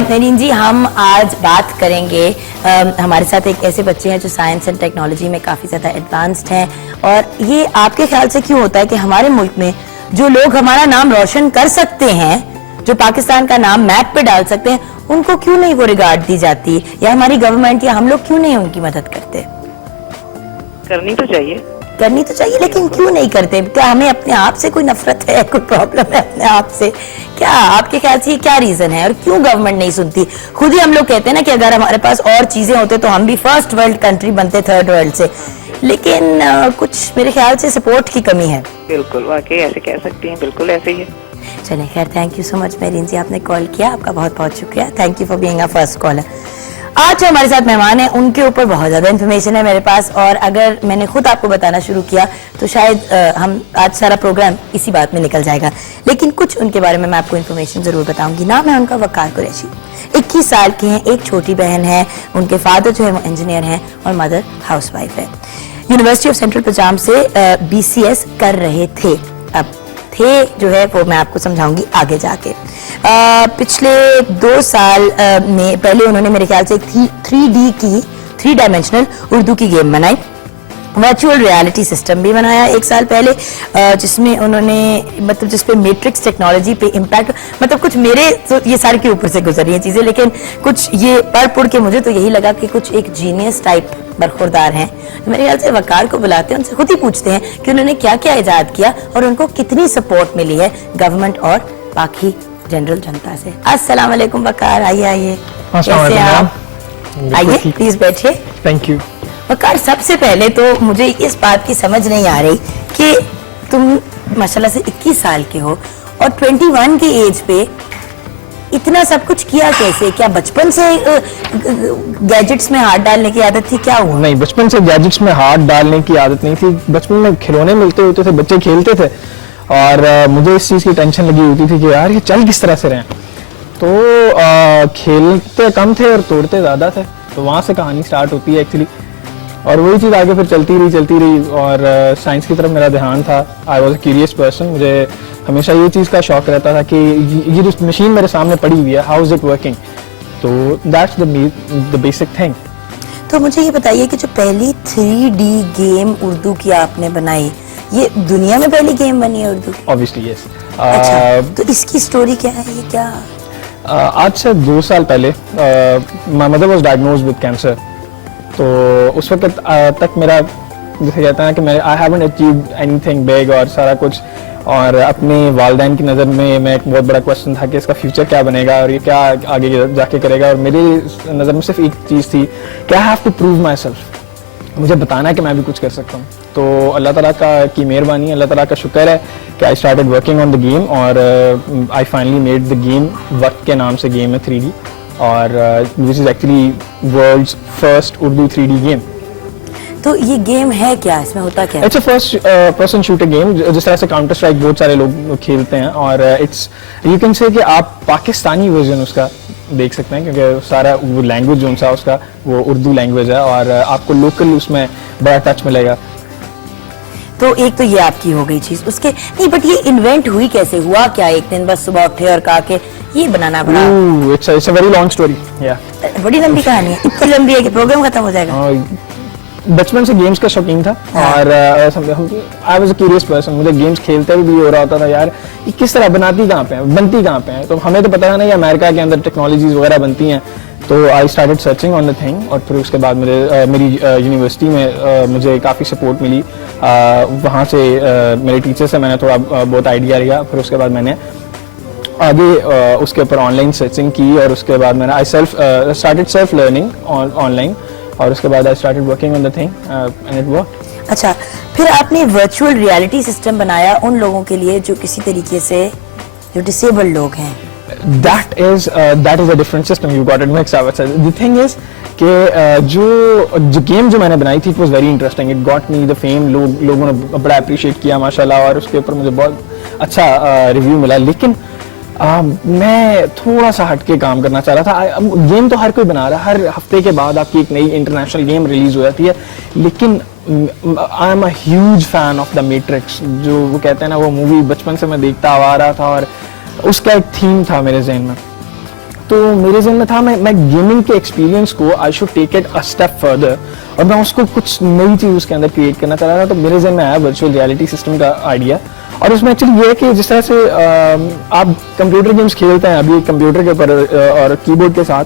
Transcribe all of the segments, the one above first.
Narine जी, हम आज बात करेंगे, हमारे साथ एक ऐसे बच्चे हैं जो साइंस एंड टेक्नोलॉजी में काफ़ी ज़्यादा एडवांस्ड हैं। और ये आपके ख्याल से क्यों होता है कि हमारे मुल्क में जो लोग हमारा नाम रोशन कर सकते हैं, जो पाकिस्तान का नाम मैप पे डाल सकते हैं, उनको क्यों नहीं वो रिगार्ड दी जाती, या हमारी गवर्नमेंट या हम लोग क्यों नहीं उनकी मदद करते? करनी तो चाहिए, लेकिन क्यों नहीं करते? क्या हमें अपने आप से कोई नफरत है, कोई प्रॉब्लम है अपने आप से? क्या आपके ख्याल से ये क्या रीजन है और क्यों गवर्नमेंट नहीं सुनती? खुद ही हम लोग कहते हैं ना कि अगर हमारे पास और चीजें होते तो हम भी फर्स्ट वर्ल्ड कंट्री बनते थर्ड वर्ल्ड से, लेकिन कुछ मेरे ख्याल से सपोर्ट की कमी है। बिल्कुल, वाकई ऐसे कह सकती हैं, बिल्कुल ऐसे ही है। चलिए खैर, thank you so much Merin ji, आपने कॉल किया, आपका बहुत बहुत शुक्रिया। Thank you for being a first caller. आज जो हमारे साथ मेहमान हैं उनके ऊपर बहुत ज़्यादा इन्फॉर्मेशन है मेरे पास, और अगर मैंने खुद आपको बताना शुरू किया तो शायद हम आज सारा प्रोग्राम इसी बात में निकल जाएगा, लेकिन कुछ उनके बारे में मैं आपको इन्फॉर्मेशन ज़रूर बताऊंगी। नाम है उनका वकार कुरैशी, 21 साल के हैं, एक छोटी बहन है, उनके फादर जो है वो इंजीनियर हैं और मदर हाउसवाइफ है। यूनिवर्सिटी ऑफ सेंट्रल पंजाब से BCS कर रहे थे, अब थे जो है वो मैं आपको समझाऊंगी आगे जाके। पिछले 2 साल में पहले उन्होंने मेरे ख्याल से एक 3 डायमेंशनल उर्दू की गेम बनाई, वर्चुअल रियलिटी सिस्टम भी बनाया 1 साल पहले, जिसमें उन्होंने मतलब जिसपे मैट्रिक्स टेक्नोलॉजी पे इम्पैक्ट, मतलब कुछ मेरे तो ये सारे के ऊपर से गुजर रही हैं चीज़ें, लेकिन कुछ ये पढ़ के मुझे तो यही लगा कि कुछ एक जीनियस टाइप बरखुरदार हैं। मेरे ख्याल से वकार को बुलाते हैं, उनसे खुद ही पूछते हैं कि उन्होंने क्या क्या ईजाद किया और उनको कितनी सपोर्ट मिली है गवर्नमेंट और बाकी जनरल जनता से। अस्सलाम वालेकुम वकार, आइए। कैसे आप? आइए प्लीज बैठिए। Thank you. वकार, सबसे पहले तो मुझे इस बात की समझ नहीं आ रही कि तुम माशाल्लाह से 21 साल के हो और 21 की एज पे इतना सब कुछ किया कैसे? क्या बचपन से गैजेट्स में हाथ डालने की आदत थी, क्या हुआ? नहीं, बचपन से गैजेट्स में हाथ डालने की आदत नहीं थी। बचपन में खिलौने मिलते होते थे, बच्चे खेलते थे, और मुझे इस चीज़ की टेंशन लगी होती थी कि यार ये चल किस तरह से रहे। तो खेलते कम थे और तोड़ते ज़्यादा थे, तो वहाँ से कहानी स्टार्ट होती है एक्चुअली। और वही चीज़ आगे फिर चलती रही, और साइंस की तरफ मेरा ध्यान था। I was a curious person, मुझे हमेशा ये चीज़ का शौक रहता था कि ये जो मशीन मेरे सामने पड़ी हुई है, हाउ इज इट वर्किंग, तो दैट्स द बेसिक थिंग। तो मुझे ये बताइए कि जो पहली 3D गेम उर्दू की आपने बनाई, ये दुनिया में पहली गेम बनी है उर्दू की? Obviously yes. अच्छा, तो इसकी स्टोरी क्या है, ये क्या? आज से 2 साल पहले my mother was diagnosed with cancer. तो उस वक्त तक मेरा जैसे कहता है कि मैं I haven't achieved anything big और सारा कुछ, और अपने वालिदैन की नज़र में मैं एक बहुत बड़ा क्वेश्चन था कि इसका फ्यूचर क्या बनेगा और ये क्या आगे जाके करेगा। और मेरी नज़र में सिर्फ एक चीज़ थी कि I have to prove myself, मुझे बताना है कि मैं भी कुछ कर सकता हूँ। तो अल्लाह ताला की मेहरबानी, अल्लाह ताला का शुक्र है कि I started working on the game, और I finally made the game. वक्त के नाम से गेम है 3D, और which is actually world's first Urdu 3D game. तो ये गेम है क्या, इसमें होता क्या है? It's a first person shooter game, जिस तरह से काउंटर स्ट्राइक बहुत सारे लोग खेलते हैं, और इट्स यू कैन से कि आप पाकिस्तानी वर्जन उसका देख सकते हैं, क्योंकि सारा वो लैंग्वेज जो सा उसका वो उर्दू लैंग्वेज है, और आपको लोकल उसमें बड़ा टच मिलेगा। तो एक तो ये आपकी हो गई चीज, उसके नहीं, बट ये इन्वेंट हुई कैसे, हुआ क्या? एक दिन बस सुबह उठे और कहा कि ये बनाना पड़ा? It's a very long story. या बड़ी लंबी कहानी है, इतनी लंबी है कि प्रोग्राम खत्म हो जाएगा। बचपन से गेम्स का शौकीन था, और I was a curious person, मुझे गेम्स खेलते हुए भी हो रहा होता था यार ये किस तरह बनाती कहाँ पे है, बनती कहाँ पे है। तो हमें तो पता है ना, ये अमेरिका के अंदर टेक्नोलॉजीज वगैरह बनती हैं। तो I started searching on the thing, और फिर उसके बाद मेरी यूनिवर्सिटी में मुझे काफ़ी सपोर्ट मिली। वहाँ से मेरे टीचर से मैंने थोड़ा बहुत आइडिया लिया। फिर उसके बाद मैंने आगे उसके ऊपर ऑनलाइन सर्चिंग की, और उसके बाद मैंने I started self learning online, और उसके बाद आई started working on the thing and it worked. अच्छा, फिर आपने वर्चुअल रियलिटी सिस्टम बनाया उन लोगों के लिए जो किसी तरीके से जो डिसेबल्ड लोग हैं। That is a different system. You got it mixed up. The thing is कि जो गेम जो मैंने बनाई थी, it was very interesting. It got me the fame. लोगों ने बड़ा अप्रिशिएट किया माशाल्लाह, और उसके ऊपर मुझे बहुत अच्छा रिव्यू मिला। लेकिन मैं थोड़ा सा हटके काम करना चाह रहा था। गेम तो हर कोई बना रहा है, हर हफ्ते के बाद आपकी एक नई इंटरनेशनल गेम रिलीज हो जाती है, लेकिन I am a huge fan of the matrix, जो वो कहते हैं ना, वो मूवी बचपन से मैं देखता आ रहा था, और उसका एक थीम था मेरे जहन में। तो मेरे जहन में था मैं गेमिंग के एक्सपीरियंस को I should take it a step further और मैं उसको कुछ नई चीज़ उसके अंदर क्रिएट करना चाह रहा था। तो मेरे जहन में आया वर्चुअल रियलिटी सिस्टम का आइडिया। और उसमें एक्चुअली ये है कि जिस तरह से आप कंप्यूटर गेम्स खेलते हैं अभी कंप्यूटर के ऊपर और कीबोर्ड के साथ,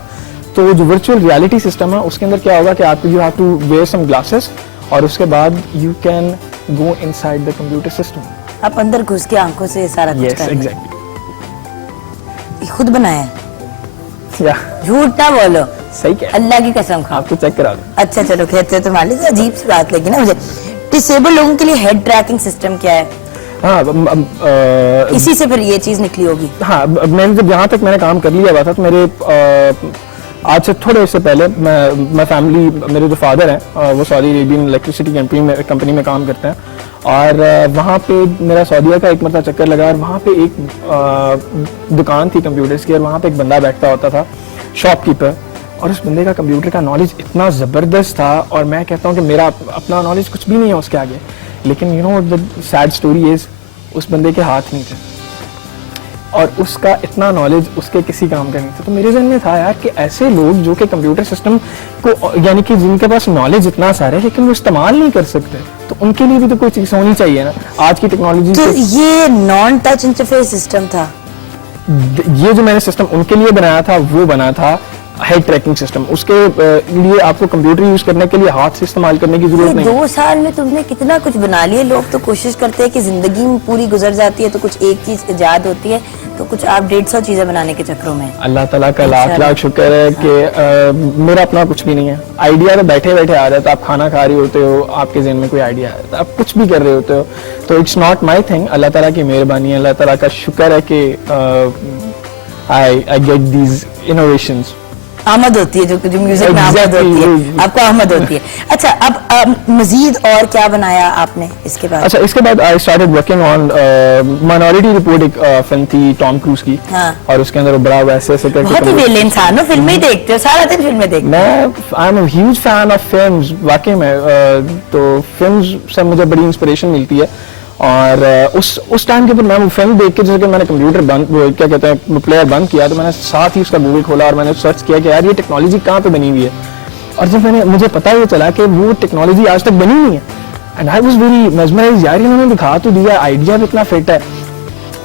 तो जो वर्चुअल रियलिटी सिस्टम है उसके अंदर क्या होगा कि आपको you have to wear some glasses और उसके बाद you can go inside the computer system. आप अंदर घुस के आंखों से सारा कुछ यस कर रहे हैं। एग्जैक्टली। खुद बनाया है? या झूठ ना बोलो, सही क्या अल्लाह की कसम खाओ। आपको चेक करा दूं। अच्छा चलो कहते हो तो मान लीजिए, अजीब सी बात लगी ना मुझे। डिसेबल लोगों के लिए हेड ट्रैकिंग सिस्टम क्या है? हाँ इसी से फिर ये चीज निकली होगी। हाँ मैंने जब यहाँ तक मैंने काम कर लिया हुआ था तो मेरे आज से थोड़े से पहले मैं फैमिली, मेरे जो फादर हैं वो सऊदी अरेबियन इलेक्ट्रिसिटी कंपनी में काम करते हैं और वहाँ पे मेरा सऊदीया का एक मरतबा चक्कर लगा और वहाँ पे एक दुकान थी कंप्यूटर्स की और वहाँ पे एक बंदा बैठता होता था, शॉपकीपर, और उस बंदे का कंप्यूटर का नॉलेज इतना ज़बरदस्त था और मैं कहता हूँ कि मेरा अपना नॉलेज कुछ भी नहीं है उसके आगे। लेकिन you know the sad story is उस बंदे के हाथ नहीं थे और उसका इतना नॉलेज उसके किसी काम का नहीं था। तो मेरे जहन में था यार कि ऐसे लोग जो कि कंप्यूटर सिस्टम को यानी कि जिनके पास नॉलेज इतना सारा है लेकिन वो इस्तेमाल नहीं कर सकते, तो उनके लिए भी तो कोई चीज़ होनी चाहिए ना आज की टेक्नोलॉजी। तो ये नॉन टच इंटरफेस सिस्टम था? ये जो मैंने सिस्टम उनके लिए बनाया था वो बना था हेड ट्रैकिंग सिस्टम। उसके लिए आपको कंप्यूटर यूज करने के लिए हाथ से इस्तेमाल करने की जरूरत नहीं। 2 साल में तुमने कितना कुछ बना लिया। लोग तो कोशिश करते हैं कि जिंदगी में पूरी गुजर जाती है तो कुछ एक चीज इजाद होती है, तो कुछ आप 150 चीजें बनाने के चक्रों में। अल्लाह ताला का लाख लाख शुक्र है कि मेरा अपना कुछ भी नहीं है। आइडिया तो बैठे बैठे आ जाता है। आप खाना खा रहे होते हो, आपके जहन में कोई आइडिया है, तो आप कुछ भी कर रहे होते हो, तो इट्स नॉट माई थिंग। अल्लाह ताला की मेहरबानी है, अल्लाह ताला का शुक्र है कि आई गेट दीज इनोवेशंस। आमद होती है जो म्यूजिक में आमद होती है, आपको आमद होती है। अच्छा, अब मजीद और क्या बनाया आपने इसके बाद? अच्छा, इसके बाद आई started working on minority report, एक फिल्म थी टॉम क्रूज की। हाँ। और उसके अंदर वो बड़ा वैसे ऐसे करके बहुत ही बेले इंसान हो, फिल्में ही देखते हो, सारा दिन फिल्में देखते हो। मैं I am a huge fan of films वाकई में। तो फिल्म्स से मुझे बड़ी इंस्पिरेशन मिलती है और उस टाइम के ऊपर मैं वो फिल्म देख के, जैसे कि मैंने कंप्यूटर बंद, क्या कहते हैं, प्लेयर बंद किया, तो मैंने साथ ही उसका गूगल खोला और मैंने सर्च किया कि यार ये टेक्नोलॉजी कहाँ पे बनी हुई है। और जब मुझे पता ये चला कि वो टेक्नोलॉजी आज तक बनी नहीं है, and I was very mesmerised. यार इन्होंने दिखा तो दिया, आइडिया भी इतना फिट है,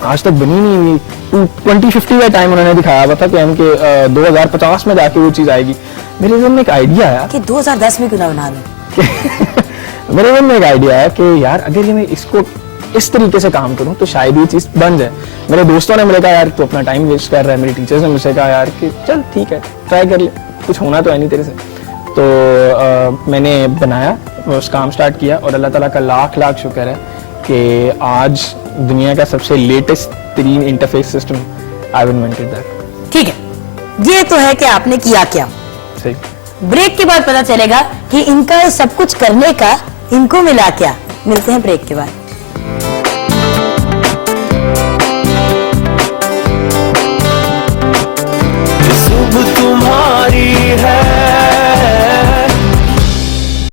आज तक बनी नहीं हुई। 2050 का टाइम उन्होंने दिखाया हुआ था कि उनके 2050 में जाके वो चीज़ आएगी। मेरे जहन में एक आइडिया आया कि 2010 में क्यों ना बना लो। मेरे मन में एक आइडिया है कि यार अगर ये मैं इसको इस तरीके से काम करूं तो शायद ये चीज़ बन जाए। मेरे दोस्तों ने मुझे कहा यार तू अपना टाइम वेस्ट कर रहा है, मेरी टीचर्स ने मुझसे कहा यार कि चल ठीक है ट्राई कर ले, कुछ होना तो है नहीं तेरे से। तो मैंने बनाया, उस काम स्टार्ट किया और अल्लाह ताला का लाख लाख शुक्र है कि आज दुनिया का सबसे लेटेस्ट तरीन interface system I have invented that. ठीक है, ये तो है कि आपने किया क्या। सही। ब्रेक के बाद पता चलेगा कि इनका सब कुछ करने का इनको मिला क्या। मिलते हैं ब्रेक के बाद।